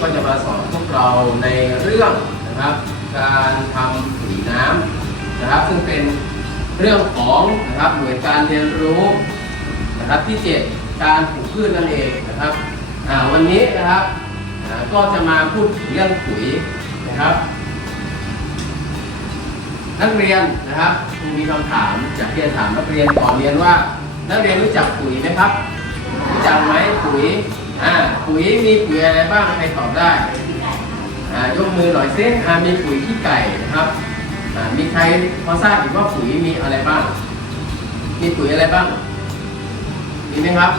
ก็จะมาสอนพวกเราในเรื่องนะครับ การทำปุ๋ยน้ำนะครับ ซึ่งเป็นเรื่องของนะครับหน่วยการเรียนรู้นะครับที่ 7 การปลูกพืชนั่นเองนะครับวันนี้นะครับก็จะมาพูดถึงเรื่องปุ๋ยนะครับ นักเรียนนะครับมีคำถามอยากเรียนถามนักเรียนก่อนเรียนว่า นักเรียนรู้จักปุ๋ยไหมครับ รู้จักไหมปุ๋ย อ่าปุ๋ยมีปุ๋ยอะไรบ้างใครตอบได้อ่ายกมือหน่อยซิอ่ามีปุ๋ยขี้ไก่นะครับอ่ามีใครพอทราบอีกว่าปุ๋ยมีอะไรบ้าง มีปุ๋ยอะไรบ้างมีไหมครับ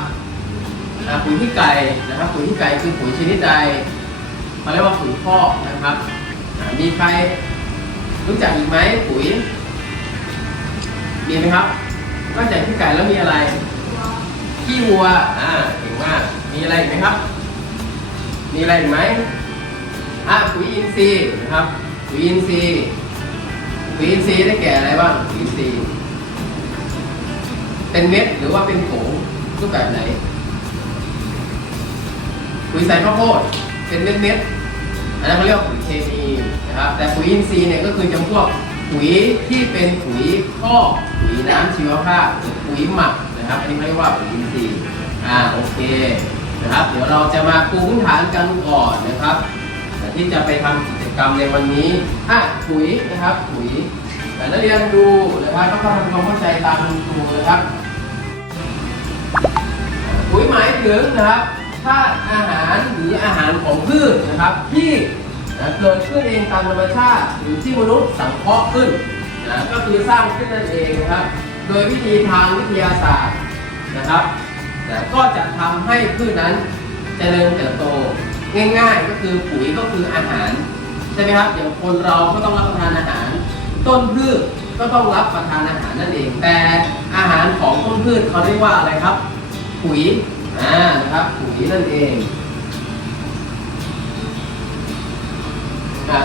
อ่าปุ๋ยขี้ไก่นะครับ ปุ๋ยขี้ไก่คือปุ๋ยชนิดใดเขาเรียกว่าปุ๋ยคอกนะครับอ่ามีใครรู้จักอีกไหมปุ๋ยมีไหมครับนอกจากขี้ไก่แล้วมีอะไรขี้วัวอ่าเก่งมาก มีอะไรอีกไหมครับ มีอะไรอีกไหมอะปุ๋ยอินทรีย์นะครับ ปุ๋ยอินทรีย์ปุ๋ยอินทรีย์ได้แก่อะไรบ้างปุ๋ยอินทรีย์เป็นเม็ดหรือว่าเป็นผงรูปแบบไหนปุ๋ยใส่ข้าวโพดเป็นเม็ดเม็ดอันนั้นเขาเรียกว่าปุ๋ยเคมีนะครับ แต่ปุ๋ยอินทรีย์เนี่ยก็คือจำพวกปุ๋ยที่เป็นปุ๋ยคอปุ๋ยน้ำชีวภาพหรือปุ๋ยหมักนะครับอันนี้เขาเรียกว่าปุ๋ยอินทรีย์อ่าโอเค นะครับ เดี๋ยวเราจะมาปูพื้นฐานกันก่อนนะครับ ที่จะไปทำกิจกรรมในวันนี้อะปุ๋ยนะครับปุ๋ยแต่นักเรียนดูนะครับต้องทำความเข้าใจตามคุณครูนะครับปุ๋ยหมายถึงนะครับธาตุอาหารหรืออาหารของพืชนะครับ ที่นะเกิดขึ้นเองตามธรรมชาติหรือที่มนุษย์สังเคราะห์ขึ้นนะก็คือสร้างขึ้นนั่นเองนะครับ โดยวิธีทางวิทยาศาสตร์นะครับ แต่ก็จะทำให้พืชนั้นเจริญเติบโต ง่าย ๆ ก็คือปุ๋ยก็คืออาหารใช่ไหมครับอย่างคนเราก็ต้องรับประทานอาหาร ต้นพืชก็ต้องรับประทานอาหารนั่นเอง แต่อาหารของต้นพืชเขาเรียกว่าอะไรครับ ปุ๋ยอ่านะครับปุ๋ยนั่นเอง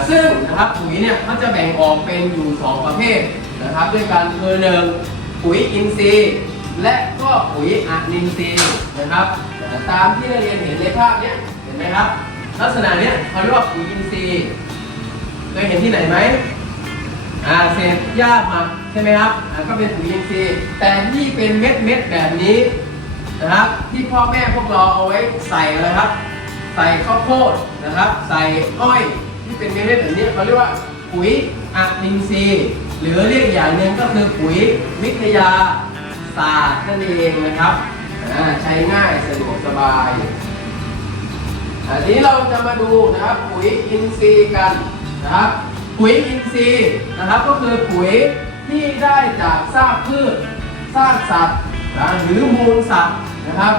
ซึ่งนะครับปุ๋ยเนี่ยเขาจะแบ่งออกเป็นอยู่ 2 ประเภทนะครับ ด้วยกันคือหนึ่งปุ๋ยอินทรีย์และ ก็ปุ๋ยอะนินทรีย์นะครับตามที่นักเรียนเห็นในภาพเนี้ยเห็นไหมครับ ลักษณะเนี้ยเขาเรียกว่าปุ๋ยอินทรีย์เคยเห็นที่ไหนไหมอ่าเศษหญ้าหมักใช่ไหมครับอ่าก็เป็นปุ๋ยอินทรีย์แต่ที่เป็นเม็ดเม็ดแบบนี้นะครับ ที่พ่อแม่พวกเราเอาไว้ใส่อะไรครับ ใส่ข้าวโพดนะครับ ใส่อ้อยที่เป็นเม็ดเม็ดแบบนี้เขาเรียกว่าปุ๋ยอะนินทรีย์หรือเรียกอย่างหนึ่งก็คือปุ๋ยวิทยา ศาสตร์นั่นเองนะครับใช้ง่ายสะดวกสบายอันนี้เราจะมาดูนะครับปุ๋ยอินทรีย์กันนะครับ ปุ๋ยอินทรีย์นะครับก็คือปุ๋ยที่ได้จากซากพืชซากสัตว์นะหรือมูลสัตว์นะครับ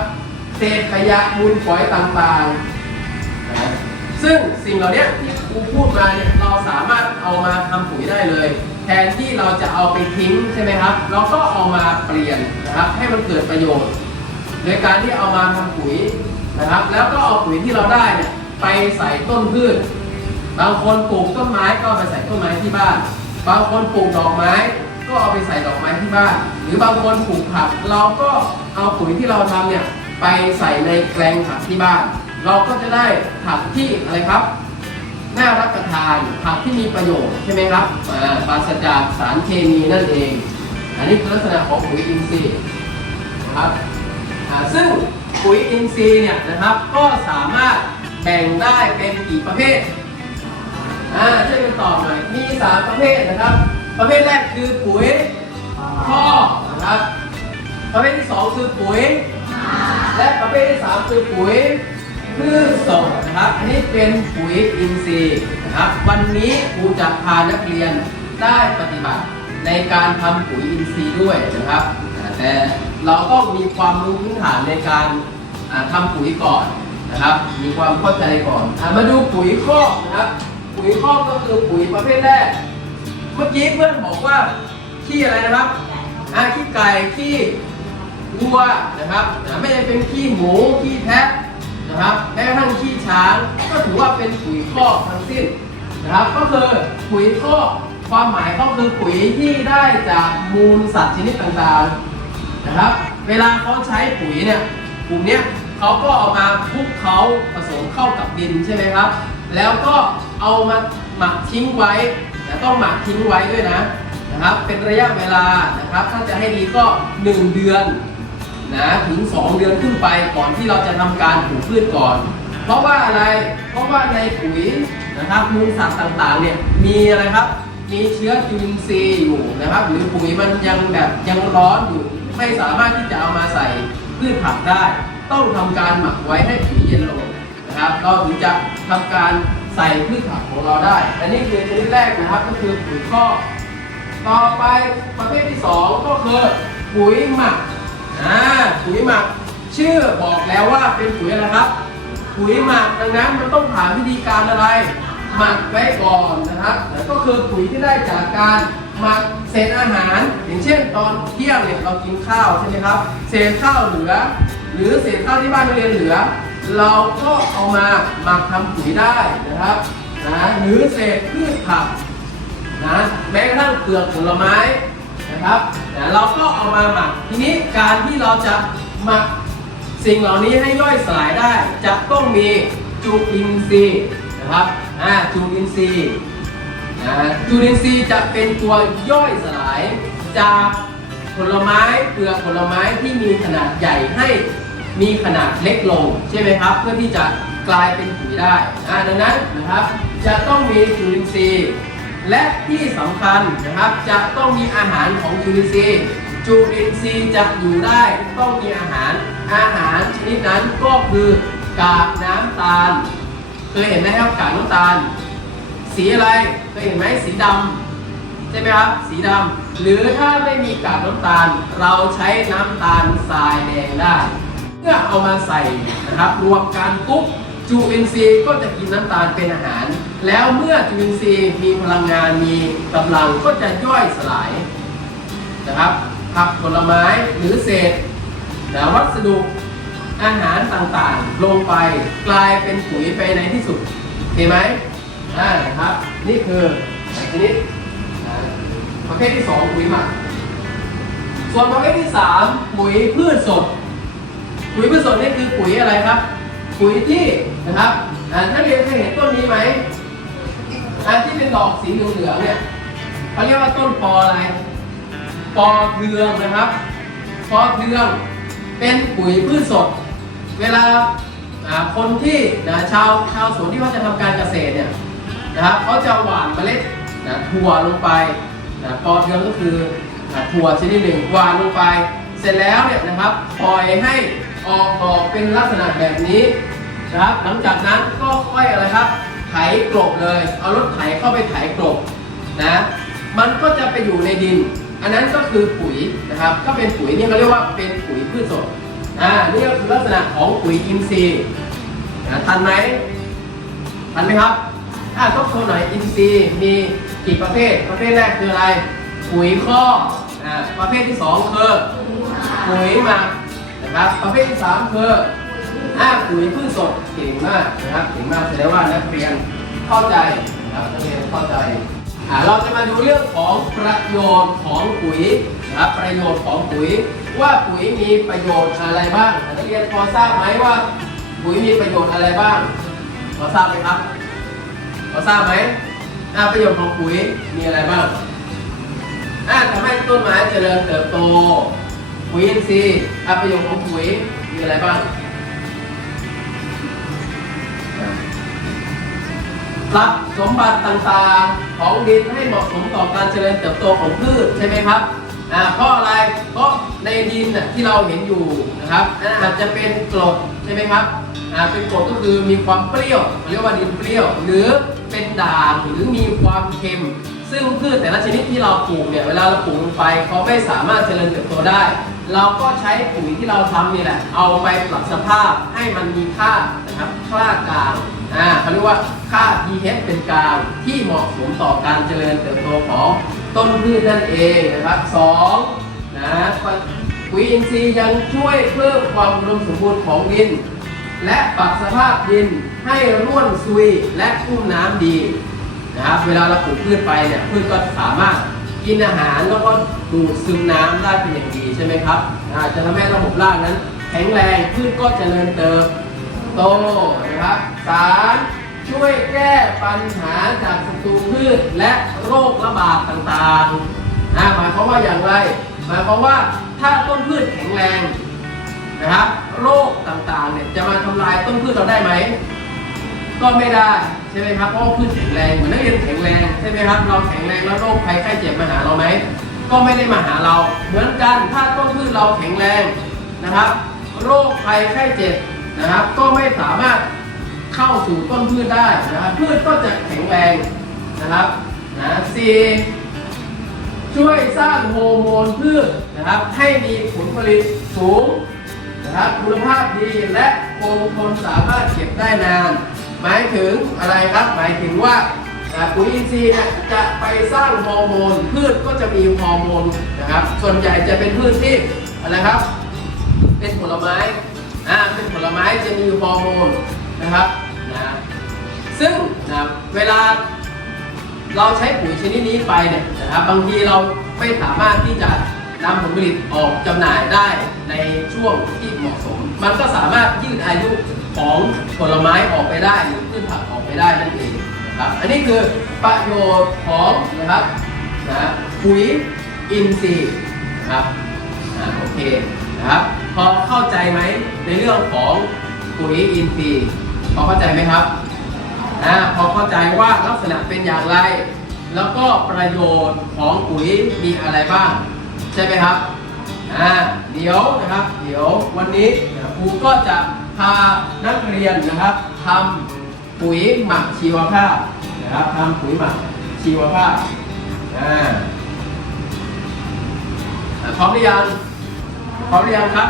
เศษขยะมูลฝอยต่างๆนะซึ่งสิ่งเหล่านี้ที่ครูพูดมาเนี่ยเราสามารถเอามาทำปุ๋ยได้เลย แทนที่เราจะเอาไปทิ้งใช่ไหมครับ เราก็เอามาเปลี่ยนนะครับให้มันเกิดประโยชน์ โดยการที่เอามาทำปุ๋ยนะครับ แล้วก็เอาปุ๋ยที่เราได้เนี่ยไปใส่ต้นพืช บางคนปลูกต้นไม้ก็ไปใส่ต้นไม้ที่บ้าน บางคนปลูกดอกไม้ก็เอาไปใส่ดอกไม้ที่บ้าน หรือบางคนปลูกผัก เราก็เอาปุ๋ยที่เราทำเนี่ยไปใส่ในแกลงผักที่บ้าน เราก็จะได้ผักที่อะไรครับ น่ารับประทานผักที่มีประโยชน์ใช่ไหมครับอ่าปราศจากสารเคมีนั่นเอง อันนี้คือลักษณะของปุ๋ยอินทรีย์นะครับซึ่งปุ๋ยอินทรีย์เนี่ยนะครับก็สามารถแบ่งได้เป็นกี่ประเภทอ่าช่วยกันตอบหน่อยมีสามประเภทนะครับ ประเภทแรกคือปุ๋ยคอนะครับ ประเภทที่สองคือปุ๋ย และประเภทที่สามคือปุ๋ย พืชสดนะครับ อันนี้เป็นปุ๋ยอินทรีย์นะครับ วันนี้ครูจะพานักเรียนได้ปฏิบัติในการทำปุ๋ยอินทรีย์ด้วยนะครับ แต่เราต้องมีความรู้พื้นฐานในการอ่าทำปุ๋ยก่อนนะครับ มีความเข้าใจก่อนอมาดูปุ๋ยคอกนะครับ ปุ๋ยคอกก็คือปุ๋ยประเภทแรก เมื่อกี้เพื่อนบอกว่าขี้อะไรนะครับอ่ขี้ไก่ขี้วัวนะครับ ไม่ได้เป็นขี้หมูขี้แพะ นะครับแม้กระทั่งขี้ช้างก็ถือว่าเป็นปุ๋ยคอกทั้งสิ้นนะครับก็คือปุ๋ยคอกความหมายก็คือปุ๋ยที่ได้จากมูลสัตว์ชนิดต่างๆนะครับ เวลาเขาใช้ปุ๋ยเนี่ยกลุ่มเนี้ยเขาก็เอามาคลุกเคล้าผสมเข้ากับดินใช่ไหมครับ แล้วก็เอามาหมักทิ้งไว้แต่ต้องหมักทิ้งไว้ด้วยนะนะครับ เป็นระยะเวลานะครับ ถ้าจะให้ดีก็ 1 เดือน นะถึง 2 เดือนขึ้นไปก่อนที่เราจะทำการปลูกพืชก่อน เพราะว่าอะไรเพราะว่าในปุ๋ยนะครับมูลสัตว์ต่างๆเนี่ยมีอะไรครับมีเชื้อจุลินทรีย์อยู่นะครับ หรือปุ๋ยมันยังแบบยังร้อนอยู่ไม่สามารถที่จะเอามาใส่พืชผักได้ ต้องทำการหมักไว้ให้ปุ๋ยเย็นลงนะครับเราถึงจะทำการใส่พืชผักของเราได้ อันนี้คือชนิดแรกนะครับก็คือปุ๋ยคอกต่อไปประเภทที่สองก็คือปุ๋ยหมัก อ่าปุ๋ยหมักชื่อบอกแล้วว่าเป็นปุ๋ยอะไรครับ ปุ๋ยหมักดังนั้นมันต้องผ่านวิธีการอะไร หมักไว้ก่อนนะครับแล้วก็คือปุ๋ยที่ได้จากการหมักเศษอาหาร อย่างเช่น ตอนเที่ยงเนี่ยเรากินข้าวใช่ไหมครับ เศษข้าวเหลือ หรือเศษข้าวที่บ้านเรียนเหลือ เราก็เอามาหมักทำปุ๋ยได้นะครับนะหรือเศษพืชผักนะแม้กระทั่งเปลือกผลไม้ นะครับนะเราก็เอามาหมัก ทีนี้การที่เราจะหมักสิ่งเหล่านี้ให้ย่อยสลายได้จะต้องมีจุลินทรีย์นะครับอ่าจุลินทรีย์นะจุลินทรีย์จะเป็นตัวย่อยสลายจากผลไม้เปลือกผลไม้ที่มีขนาดใหญ่ให้มีขนาดเล็กลงใช่ไหมครับ เพื่อที่จะกลายเป็นปุ๋ยได้อ่าดังนั้นนะครับจะต้องมีจุลินทรีย์ และที่สำคัญนะครับจะต้องมีอาหารของจุลินทรีย์จุลินทรีย์จะอยู่ได้ต้องมีอาหารอาหารชนิดนั้นก็คือกากน้ำตาลเคยเห็นไหมครับกากน้ำตาล สีอะไรเคยเห็นไหมสีดำใช่ไหมครับสีดำหรือถ้าไม่มีกากน้ำตาล เราใช้น้ำตาลทรายแดงได้เมื่อเอามาใส่นะครับรวมกันปุ๊บจุลินทรีย์ก็จะกินน้ำตาลเป็นอาหาร แล้วเมื่อจุลินทรีย์มีพลังงานมีกำลังก็จะย่อยสลายนะครับผักผลไม้หรือเศษนะวัสดุอาหารต่างๆ ลงไปกลายเป็นปุ๋ยไปในที่สุดเห็นไหมอ่านะครับ นี่คือชนิดประเภทที่สองปุ๋ยหมัก ส่วนประเภทที่สามปุ๋ยพืชสด ปุ๋ยพืชสดนี่คือปุ๋ยอะไรครับ ปุ๋ยที่นะครับอ่านักเรียน ที่เป็นดอกสีเหลืองๆเนี่ยเขาเรียกว่าต้นปออะไร ปอเทืองนะครับ ปอเทืองเป็นปุ๋ยพืชสด เวลาคนที่นะชาวชาวสวนที่เขาจะทำการเกษตรเนี่ยนะครับเขาจะหว่านเมล็ดนะถั่วลงไปนะปอเทืองก็คือนะถั่วชนิดหนึ่งหว่านลงไป เสร็จแล้วเนี่ยนะครับปล่อยให้ออกดอกเป็นลักษณะแบบนี้นะครับ หลังจากนั้นก็ค่อยอะไรครับ ถกลบเลย เอารถไถเข้าไปไถกลบนะ มันก็จะไปอยู่ในดิน อันนั้นก็คือปุ๋ยนะครับ ก็เป็นปุ๋ยนี่เขาเรียกว่าเป็นปุ๋ยพืชสดอ่านี่ก็คือลักษณะของปุ๋ยอินทรีย์นะทันไหมทันไหมครับอ่าต้องโชว์หน่อยอินทรีย์มีกี่ประเภท ประเภทแรกคืออะไร ปุ๋ยข้ออ่าประเภทที่สองคือปุ๋ยหมักนะครับ ประเภทที่สามคือ อ่าปุ๋ยพืชสดเก่งมากนะครับเก่งมากแสดงว่านักเรียนเข้าใจนะครับนักเรียนเข้าใจอ่าเราจะมาดูเรื่องของประโยชน์ของปุ๋ยนะครับประโยชน์ของปุ๋ย ว่าปุ๋ยมีประโยชน์อะไรบ้างนักเรียนพอทราบไหมว่า ปุ๋ยมีประโยชน์อะไรบ้างพอทราบไหมครับพอทราบไหมอ่าประโยชน์ของปุ๋ยมีอะไรบ้างอ่าทำให้ต้นไม้เจริญเติบโตปุ๋ยอินทรีย์อ่าประโยชน์ของปุ๋ยมีอะไรบ้าง รับสมบัติต่างๆของดินให้เหมาะสมต่อการเจริญเติบโตของพืชใช่ไหมครับอ่าเพราะอะไรเพราะในดินที่เราเห็นอยู่นะครับอ่าอาจจะเป็นกรดใช่ไหมครับอ่าเป็นกรดก็คือมีความเปรี้ยวเรียกว่าดินเปรี้ยว หรือเป็นด่างหรือมีความเค็ม ซึ่งพืชแต่ละชนิดที่เราปลูกเนี่ยเวลาเราปลูกลงไปเขาไม่สามารถเจริญเติบโตได้ เราก็ใช้ปุ๋ยที่เราทำนี่แหละเอาไปปรับสภาพให้มันมีค่านะครับค่ากลาง อ่าเขาเรียกว่าค่า pH เป็นกลางที่เหมาะสมต่อการเจริญเติบโตของต้นพืชนั่นเองนะครับสองนะปุ๋ยอินทรีย์ยังช่วยเพิ่มความอุดมสมบูรณ์ของดิน และปรับสภาพดินให้ร่วนซุยและอุ้มน้ำดีนะครับเวลาเราปลูกพืชไปเนี่ยพืชก็สามารถกินอาหารแล้วก็ดูดซึมน้ำได้เป็นอย่างดีใช่ไหมครับอาจะทำให้ระบบรากนั้น แข็งแรงพืชก็เจริญเติบ โตนะครับสามช่วยแก้ปัญหาจากศัตรูพืชและโรคระบาดต่างๆนะหมายความว่าอย่างไร หมายความว่าถ้าต้นพืชแข็งแรงนะครับโรคต่างๆเนี่ยจะมาทำลายต้นพืชเราได้ไหม ก็ไม่ได้ใช่ไหมครับเพราะพืชแข็งแรงเหมือนนักเรียนแข็งแรงใช่ไหมครับเราแข็งแรงแล้วโรคภัยไข้เจ็บมาหาเราไหมก็ไม่ได้มาหาเรา เหมือนกันถ้าต้นพืชเราแข็งแรงนะครับ โรคภัยไข้เจ็บ นะครับ ก็ไม่สามารถเข้าสู่ต้นพืชได้นะครับ พืชก็จะแข็งแรงนะครับนะสี่ช่วยสร้างโฮอร์โมนพืชนะครับ ให้มีผลผลิตสูงนะครับคุณภาพดีและคงทนสามารถเก็บได้นาน หมายถึงอะไรครับ หมายถึงว่าปุ๋ยอินทรีย์เนี่ยจะไปสร้างฮอร์โมน พืชก็จะมีฮอร์โมนนะครับ ส่วนใหญ่จะเป็นพืชที่อะไรครับ เป็นผลไม้ อ่าเป็นผลไม้จะมีฮอร์โมนนะครับนะซึ่งนะเวลาเราใช้ปุ๋ยชนิดนี้ไปเนี่ยนะครับบางทีเราไม่สามารถที่จะนำผลผลิตออกจำหน่ายได้ในช่วงที่เหมาะสม มันก็สามารถยืดอายุของผลไม้ออกไปได้หรือพืชผักออกไปได้นั่นเองนะครับอันนี้คือประโยชน์ของนะครับนะปุ๋ยอินทรีย์นะครับอ่าโอเค นะครับ พอเข้าใจไหมในเรื่องของปุ๋ยอินทรีย์พอเข้าใจไหมครับอ่าพอเข้าใจว่าลักษณะเป็นอย่างไร แล้วก็ประโยชน์ของปุ๋ยมีอะไรบ้าง ใช่ไหมครับอ่าเดี๋ยวนะครับ เดี๋ยววันนี้ครูก็จะพานักเรียนนะครับทำปุ๋ยหมักชีวภาพนะครับทำปุ๋ยหมักชีวภาพอ่าอ่าพร้อมหรือยัง พร้อมหรือยังครับ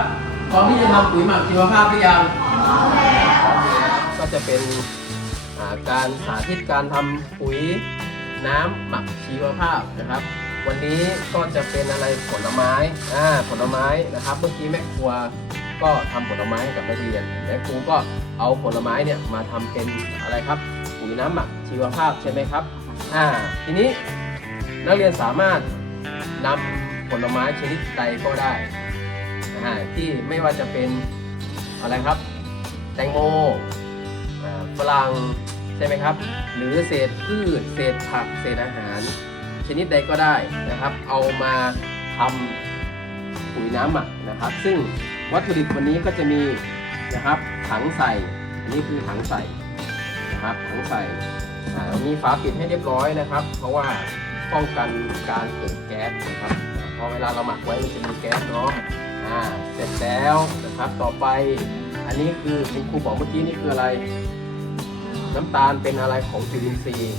พร้อมที่จะทำปุ๋ยหมักชีวภาพหรือยังก็จะเป็นาการสาธิตการทำปุ๋ยน้ำหมักชีวภาพนะครับ วันนี้ก็จะเป็นอะไรผลไม้อ่าผลไม้นะครับเมื่อกี้แม่ครัวก็ทำผลไม้ให้กับนักเรียนแม่ครูก็เอาผลไม้เนี่ยมาทำเป็นอะไรครับปุ๋ยน้ำหมักชีวภาพใช่ไหมครับอ่าทีนี้นักเรียนสามารถนำผลไม้ชนิดใดก็ได้ อ่าที่ไม่ว่าจะเป็นอะไรครับ แตงโมอ่าฝรั่งใช่ไหมครับ หรือเศษพืช เศษผัก เศษอาหาร ชนิดใดก็ได้นะครับ เอามาทำปุ๋ยน้ำหมักนะครับ ซึ่งวัตถุดิบวันนี้ก็จะมีนะครับถังใส่ อันนี้คือถังใส่นะครับถังใส่มีฝาปิดให้เรียบร้อยนะครับ เพราะว่าป้องกันการเกิดแก๊สนะครับพอเวลาเราหมักไว้มันจะมีแก๊สเนาะ อ่าเสร็จแล้วนะครับต่อไป อันนี้คือคุณครูบอกเมื่อกี้นี่คืออะไร น้ำตาลเป็นอะไรของจุลินทรีย์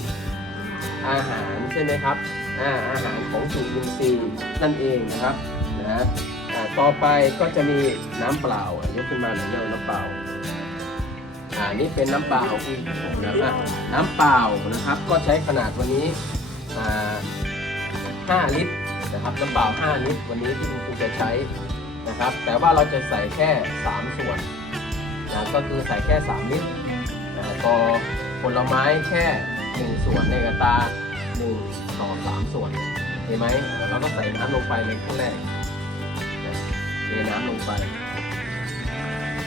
อาหารใช่ไหมครับอ่าอาหารของจุลินทรีย์นั่นเองนะครับนะต่อไปก็จะมีน้ำเปล่าอะยกขึ้นมาหน่อยเรื่องน้ำเปล่าอ่านี่เป็นน้ำเปล่าคือนะครับน้ำเปล่านะครับก็ใช้ขนาดวันนี้อ่า5ลิตรนะครับน้ำเปล่า5ลิตรวันนี้ที่คุณครูจะใช้ นะครับ แต่ว่าเราจะใส่แค่ 3 ส่วนนะก็คือใส่แค่ 3 ลิตรนะต่อผลไม้แค่หนึ่งส่วนในกระตาหนึ่งต่อสามส่วนเห็นไหมเราก็ใส่น้ำลงไปในขั้นแรกเทน้ำลงไป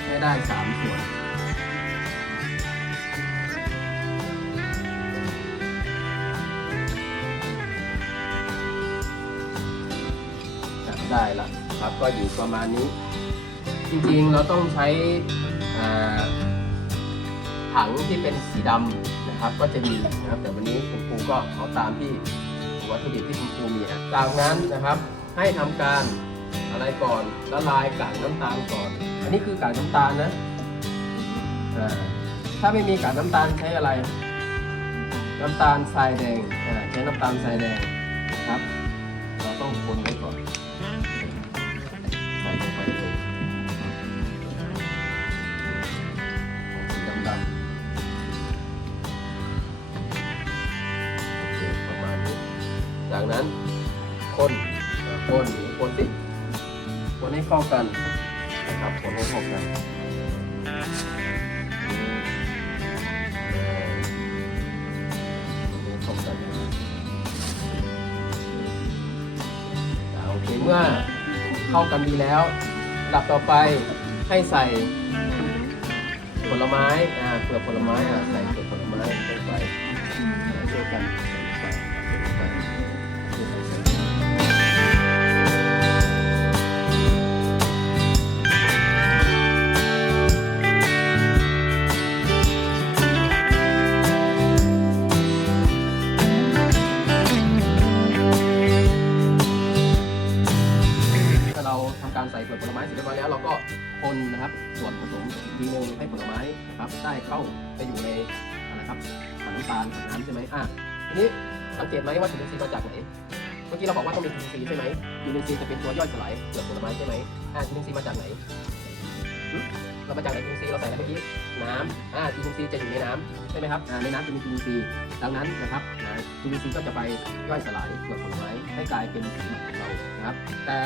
ให้ได้สามส่วนได้ละ ครับก็อยู่ประมาณนี้ จริงๆเราต้องใช้ถังที่เป็นสีดำนะครับ ก็จะมีนะครับ แต่วันนี้คุณครูก็เอาตามที่วัตถุดิบที่คุณครูมีนะจากนั้นนะครับให้ทำการอะไรก่อนละลายกากน้ำตาลก่อน อันนี้คือกากน้ำตาลนะถ้าไม่มีกากน้ำตาลใช้อะไร น้ำตาลทรายแดงใช้น้ำตาลทรายแดงนะครับ คนคนหรือคนสิคนให้เข้ากันนะครับคนให้เข้ากันอืมอ่าคนให้เข้ากันอ่าโอเคเมื่อเข้ากันดีแล้วดับต่อไปให้ใส่ผลไม้อ่าเปลือกผลไม้อ่าใส่เปลือกผลไม้ลงไปอ่าช่วยกัน ได้เข้าไปอยู่ในอะไรครับถังน้ำตาลถังน้ำใช่ไหมอะทีนี้สังเกตไหมว่าจุลินทรีย์มาจากไหนเมื่อกี้เราบอกว่าต้องมีจุลินทรีย์ใช่ไหมจุลินทรีย์จะเป็นตัวย่อยสลายเปลือกผลไม้ใช่ไหมอ่าจุลินทรีย์มาจากไหนเรามาจากไหนจุลินทรีย์เราใส่อะไรเมื่อกี้น้ำอ่าจุลินทรีย์จะอยู่ในน้ำใช่ไหมครับอ่าในน้ำจะมีจุลินทรีย์ดังนั้นนะครับจุลินทรีย์ก็จะไปย่อยสลายเปลือกผลไม้ให้กลายเป็นสีหมักของเรานะครับ แต่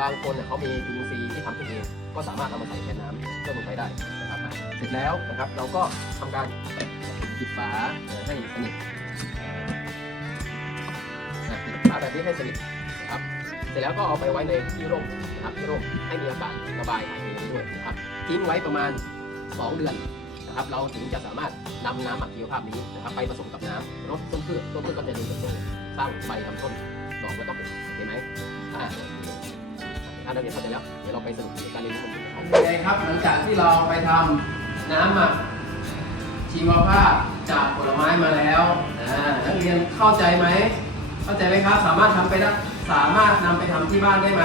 บางคนเนี่ยเขามีจุลินทรีย์ที่ทำขึ้นเองก็สามารถเอามาใส่แทนน้ำเพื่อลงไปได้ เสร็จแล้วนะครับเราก็ทำการปิดฝาให้สนิทปิดฝาแบบนี้ให้สนิทนะครับ เสร็จแล้วก็เอาไปไว้ในที่ร่มนะครับที่ร่มให้มีอากาศระบายถ่ายเทด้วยนะครับทิ้งไว้ประมาณ 2 เดือนนะครับ เราถึงจะสามารถนำน้ำหมักชีวภาพนี้นะครับ ไปผสมกับน้ำรดต้นพืชต้นพืชก็จะเดินเติบโตสร้างใบลำต้นดอกแล้วก็ผลเห็นไหมอ่าถ้าเราเรียนเข้าใจแล้วเดี๋ยวเราไปสรุปการเรียนรู้มัน เป็นยังไงครับหลังจากที่เราไปทำน้ำหมักชีวภาพจากผลไม้มาแล้วนักเรียนเข้าใจไหม เข้าใจไหมครับ สามารถทำไปได้สามารถนำไปทำที่บ้านได้ไหม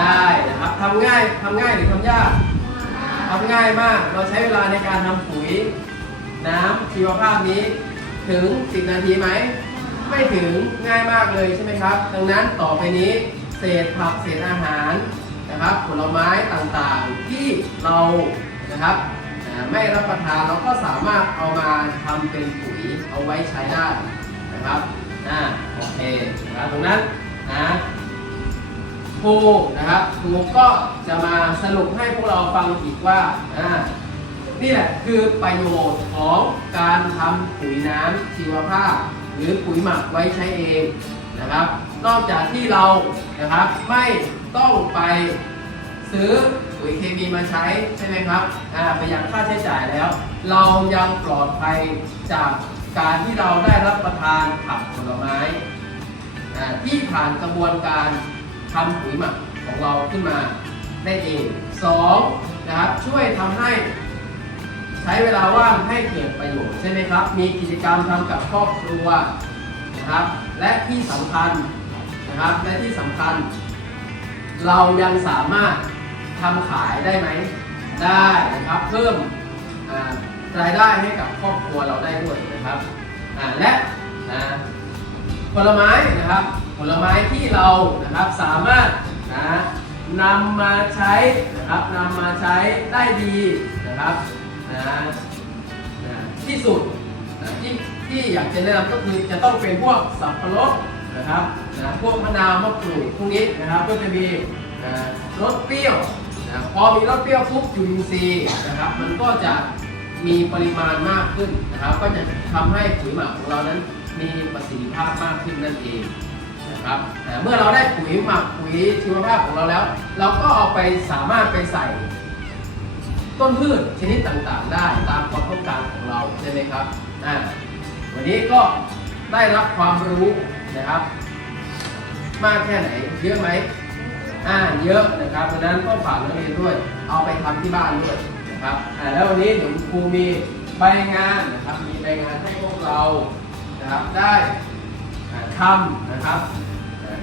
ได้นะครับทำง่ายทำง่ายหรือทำยากทำง่ายมาก เราใช้เวลาในการทำปุ๋ย น้ำชีวภาพนี้ถึง 10 นาทีไหม ไม่ถึงง่ายมากเลยใช่ไหมครับ ดังนั้นต่อไปนี้เศษผักเศษอาหาร นะครับผลไม้ต่างๆที่เรานะครับไม่รับประทานเราก็สามารถเอามาทำเป็นปุ๋ยเอาไว้ใช้ได้นะครับอ่าโอเคนะครับตรงนั้นนะครูนะครับครูก็จะมาสรุปให้พวกเราฟังอีกว่าอ่านี่แหละคือประโยชน์ของการทำปุ๋ยน้ำชีวภาพ หรือปุ๋ยหมักไว้ใช้เองนะครับ นอกจากที่เรานะครับไม่ต้องไป ซื้อปุ๋ยเคมีมาใช้ใช่ไหมครับประหยัดค่าใช้จ่ายแล้ว เรายังปลอดภัยจากการที่เราได้รับประทานผักผลไม้ที่ผ่านกระบวนการทำปุ๋ยหมักของเราขึ้นมาได้เองสองนะครับช่วยทำให้ใช้เวลาว่างให้เกิดประโยชน์ใช่ไหมครับ มีกิจกรรมทำกับครอบครัวนะครับ และที่สำคัญนะครับและที่สำคัญ เรายังสามารถ ทำขายได้ไหมได้นะครับเพิ่มรายได้ให้กับครอบครัวเราได้ด้วยนะครับและผลไม้นะครับผลไม้ที่เรานะครับสามารถนะนำมาใช้นะครับนำมาใช้ได้ดีนะครับนะนะที่สุดนะที่ที่อยากจะแนะนำก็คือจะต้องเป็นพวกสับปะรดนะครับนะพวกมะนาวมะกรูดพวกนี้นะครับก็จะมีรสเปรี้ยว นะพอมีรสเปรี้ยวปุ๊บจุลินทรีย์นะครับมันก็จะมีปริมาณมากขึ้นนะครับ ก็จะทำให้ปุ๋ยหมักของเรานั้นมีประสิทธิภาพมากขึ้นนั่นเองนะครับอ่เมื่อเราได้ปุ๋ยหมักปุ๋ยชีวภาพของเราแล้ว เราก็เอาไปสามารถไปใส่ ต้นพืชชนิดต่างๆ ได้ตามความต้องการของเราใช่ไหมครับวันนี้ก็ได้รับความรู้นะครับ มากแค่ไหนเยอะไหม อ่าเยอะนะครับดังนั้นก็ฝากนักเรียนด้วย เอาไปทำที่บ้านด้วยนะครับอ่าแล้ววันนี้เดี๋ยวครูมีใบงานนะครับ มีใบงานให้พวกเรานะครับได้อ่าทำนะครับ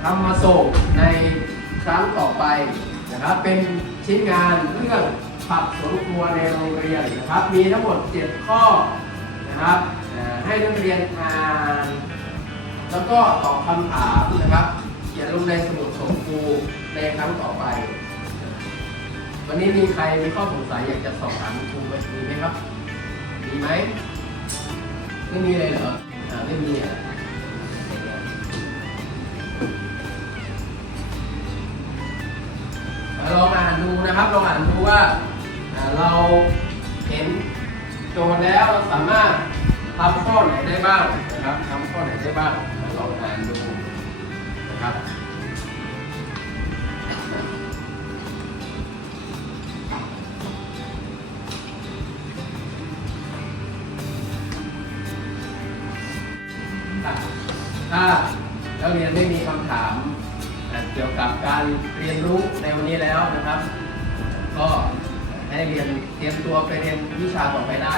ทำมาส่งในครั้งต่อไปนะครับ เป็นชิ้นงานเรื่องผักสวนครัวในโรงเรียนนะครับ มีทั้งหมด 7 ข้อนะครับให้นักเรียนอ่านแล้วก็ตอบคำถามนะครับ เขียนลงในสมุดส่งครู ในครั้งต่อไป วันนี้มีใครมีข้อสงสัยอยากจะสอบถามครูไหมมีไหมครับ มีไหม ไม่มีเลยเหรออ่าไม่มีอะลองอ่านดูนะครับลองอ่านดูว่าเราเห็นโจทย์แล้วเราสามารถทำข้อไหนได้บ้างนะครับทำข้อไหนได้บ้างอ่าลองอ่านดูนะครับ นักเรียนไม่มีคำถามเกี่ยวกับการเรียนรู้ในวันนี้แล้วนะครับ ก็ให้เรียนเตรียมตัวไปเรียนวิชาต่อไปได้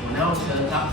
หัวหน้าเชิญครับ